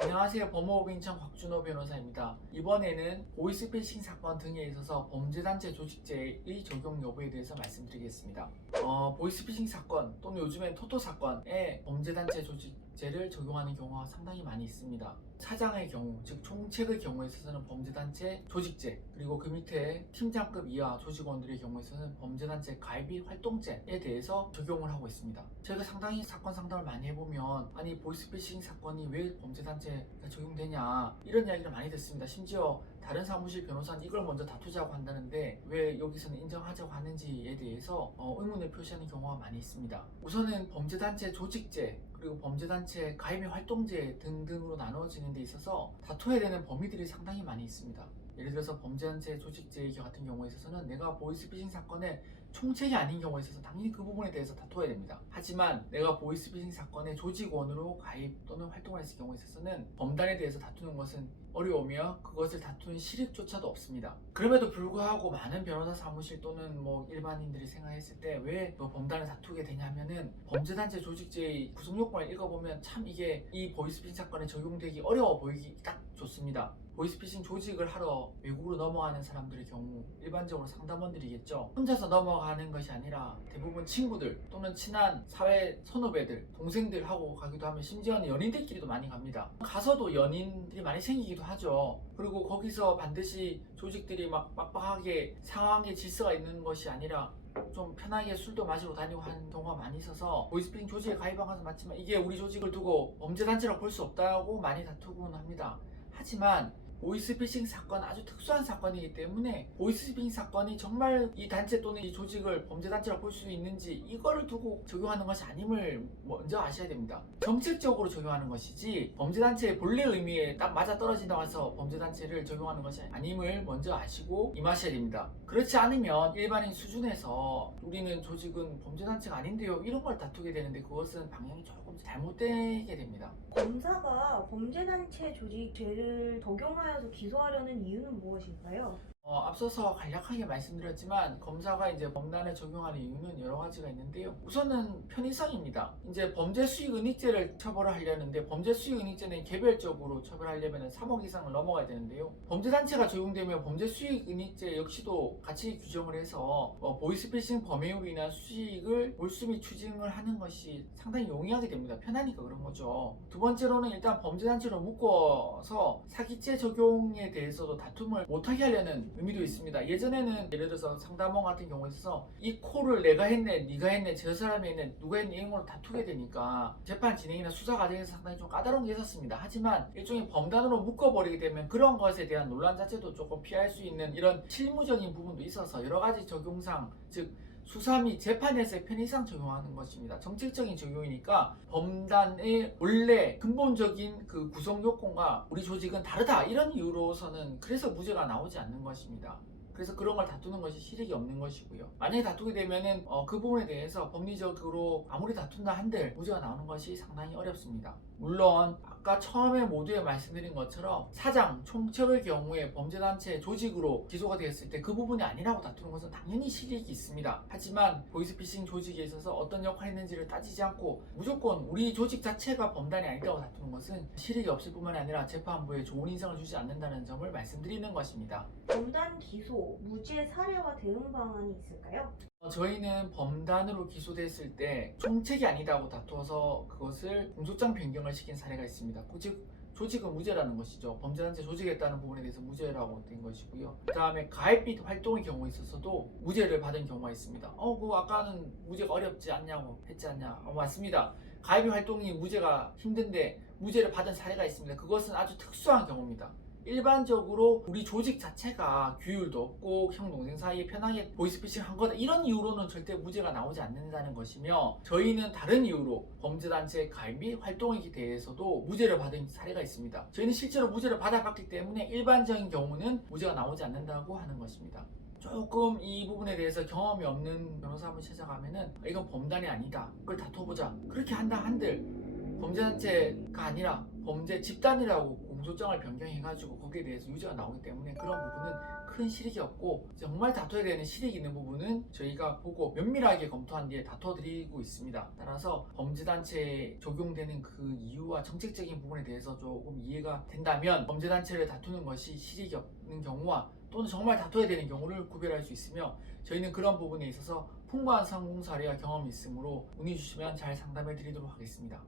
안녕하세요. 법무부 인천 곽준호 변호사입니다. 이번에는 보이스피싱 사건 등에 있어서 범죄단체 조직죄의 적용 여부에 대해서 말씀드리겠습니다. 보이스피싱 사건 또는 요즘엔 토토 사건에 범죄단체 조직죄를 적용하는 경우가 상당히 많이 있습니다. 사장의 경우, 즉 총책의 경우에 있어서는 범죄단체 조직죄, 그리고 그 밑에 팀장급 이하 조직원들의 경우에 있어서는 범죄단체 가입 활동죄에 대해서 적용을 하고 있습니다. 제가 상당히 사건 상담을 많이 해보면 아니 보이스피싱 사건이 왜 범죄단체가 적용되냐 이런 이야기를 많이 듣습니다. 심지어 다른 사무실 변호사는 이걸 먼저 다투자고 한다는데 왜 여기서는 인정하자고 하는지에 대해서 의문을 표시하는 경우가 많이 있습니다. 우선은 범죄단체 조직죄 그리고 범죄단체 가입 및 활동죄 등등으로 나누어지는 데 있어서 다투어야 되는 범위들이 상당히 많이 있습니다. 예를 들어서 범죄단체 조직죄 같은 경우에 있어서는 내가 보이스피싱 사건의 총책이 아닌 경우에 있어서 당연히 그 부분에 대해서 다투어야 됩니다. 하지만 내가 보이스피싱 사건의 조직원으로 가입 또는 활동을 했을 경우에 있어서는 범단에 대해서 다투는 것은 어려우며 그것을 다투는 실익조차도 없습니다. 그럼에도 불구하고 많은 변호사 사무실 또는 일반인들이 생각했을 때 왜 범단을 다투게 되냐면은 범죄단체 조직죄의 구성요건을 읽어보면 참 이게 이 보이스피싱 사건에 적용되기 어려워 보이기 딱 좋습니다. 보이스피싱 조직을 하러 외국으로 넘어가는 사람들의 경우 일반적으로 상담원들이겠죠. 혼자서 넘어가는 것이 아니라 대부분 친구들 또는 친한 사회 선후배들, 동생들하고 가기도 하면 심지어는 연인들끼리도 많이 갑니다. 가서도 연인들이 많이 생기기도 하죠. 그리고 거기서 반드시 조직들이 막 빡빡하게 상황에 질서가 있는 것이 아니라 좀 편하게 술도 마시고 다니고 하는 경우가 많이 있어서 보이스피싱 조직에 가입한 것은 맞지만 이게 우리 조직을 두고 범죄단체라고 볼 수 없다고 많이 다투곤 합니다. 하지만 보이스피싱 사건 아주 특수한 사건이기 때문에 보이스피싱 사건이 정말 이 단체 또는 이 조직을 범죄단체라고 볼 수 있는지 이거를 두고 적용하는 것이 아님을 먼저 아셔야 됩니다. 정책적으로 적용하는 것이지 범죄단체의 본래 의미에 딱 맞아떨어진다고 해서 범죄단체를 적용하는 것이 아님을 먼저 아시고 임하셔야 됩니다. 그렇지 않으면 일반인 수준에서 우리는 조직은 범죄단체가 아닌데요 이런 걸 다투게 되는데 그것은 방향이 조금 잘못되게 됩니다. 검사가 범죄단체 조직죄를 적용하여서 기소하려는 이유는 무엇일까요? 앞서서 간략하게 말씀드렸지만 검사가 이제 범단에 적용하는 이유는 여러 가지가 있는데요. 우선은 편의성입니다. 이제 범죄 수익 은닉죄를 처벌을 하려는데 범죄 수익 은닉죄는 개별적으로 처벌하려면 3억 이상을 넘어가야 되는데요. 범죄단체가 적용되면 범죄 수익 은닉죄 역시도 같이 규정을 해서 보이스피싱 범행으로 인한 수익을 몰수 및 추징을 하는 것이 상당히 용이하게 됩니다. 편하니까 그런 거죠. 두 번째로는 일단 범죄단체로 묶어서 사기죄 적용에 대해서도 다툼을 못하게 하려는 의미도 있습니다. 예전에는 예를 들어서 상담원 같은 경우에 있어서 이 콜을 내가 했네, 네가 했네, 저 사람이 했네, 누가 했네 이런 걸로 다투게 되니까 재판 진행이나 수사 과정에서 상당히 좀 까다로운 게 있었습니다. 하지만 일종의 범단으로 묶어버리게 되면 그런 것에 대한 논란 자체도 조금 피할 수 있는 이런 실무적인 부분도 있어서 여러 가지 적용상 즉 수사 및 재판에서의 편의상 적용하는 것입니다. 정책적인 적용이니까 범단의 원래 근본적인 그 구성 요건과 우리 조직은 다르다 이런 이유로서는 그래서 무죄가 나오지 않는 것입니다. 그래서 그런 걸 다투는 것이 실익이 없는 것이고요. 만약에 다투게 되면은 그 부분에 대해서 법리적으로 아무리 다툰다 한들 무죄가 나오는 것이 상당히 어렵습니다. 물론 아까 처음에 모두에 말씀드린 것처럼 사장, 총책의 경우에 범죄단체 조직으로 기소가 되었을 때 그 부분이 아니라고 다투는 것은 당연히 실익이 있습니다. 하지만 보이스피싱 조직에 있어서 어떤 역할을 했는지를 따지지 않고 무조건 우리 조직 자체가 범단이 아니라고 다투는 것은 실익이 없을 뿐만 아니라 재판부에 좋은 인상을 주지 않는다는 점을 말씀드리는 것입니다. 범단 기소, 무죄 사례와 대응 방안이 있을까요? 저희는 범단으로 기소됐을 때 총책이 아니다고 다투어서 그것을 공소장 변경을 시킨 사례가 있습니다. 즉 조직은 무죄라는 것이죠. 범죄단체 조직했다는 부분에 대해서 무죄라고 된 것이고요. 그 다음에 가입 및 활동의 경우에 있어서도 무죄를 받은 경우가 있습니다. 그거 아까는 무죄가 어렵지 않냐고 했지 않냐. 맞습니다. 가입 및 활동이 무죄가 힘든데 무죄를 받은 사례가 있습니다. 그것은 아주 특수한 경우입니다. 일반적으로 우리 조직 자체가 규율도 없고 형 동생 사이에 편하게 보이스피싱 한 거다 이런 이유로는 절대 무죄가 나오지 않는다는 것이며 저희는 다른 이유로 범죄단체 가입 및 활동에 대해서도 무죄를 받은 사례가 있습니다. 저희는 실제로 무죄를 받아봤기 때문에 일반적인 경우는 무죄가 나오지 않는다고 하는 것입니다. 조금 이 부분에 대해서 경험이 없는 변호사분을 찾아가면은 이건 범단이 아니다 그걸 다퉈보자 그렇게 한다 한들 범죄단체가 아니라 범죄 집단이라고 공소장을 변경해가지고 거기에 대해서 유죄가 나오기 때문에 그런 부분은 큰 실익이 없고, 정말 다퉈야 되는 실익이 있는 부분은 저희가 보고 면밀하게 검토한 뒤에 다퉈드리고 있습니다. 따라서 범죄단체에 적용되는 그 이유와 정책적인 부분에 대해서 조금 이해가 된다면 범죄단체를 다투는 것이 실익이 없는 경우와 또는 정말 다퉈야 되는 경우를 구별할 수 있으며, 저희는 그런 부분에 있어서 풍부한 성공 사례와 경험이 있으므로 문의 주시면 잘 상담해 드리도록 하겠습니다.